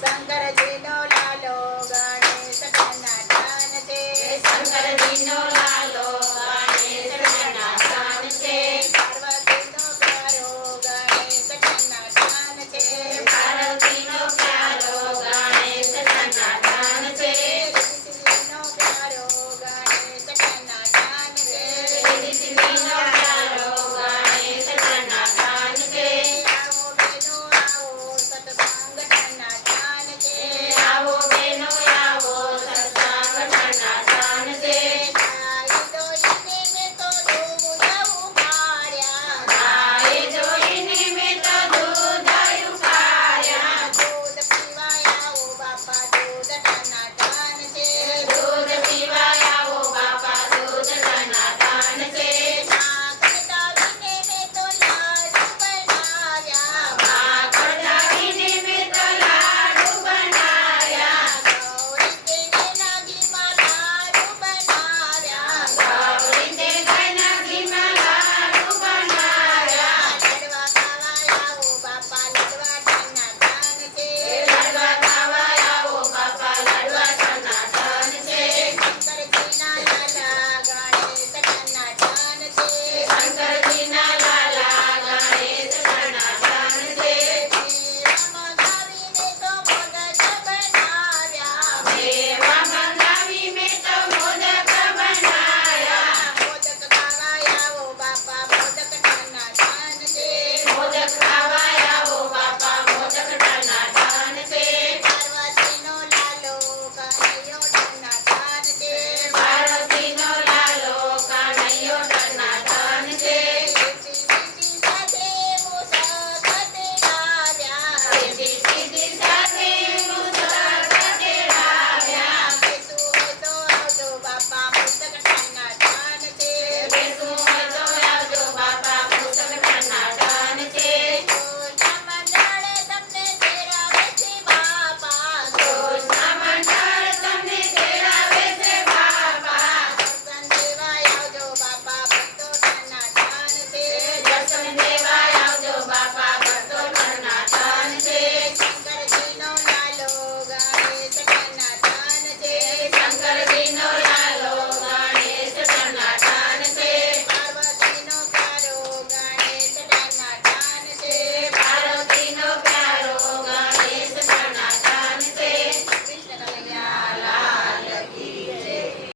શંકરજીનો લાલો ગણેશ કનૈયાને છે શંકરજીનો લાલો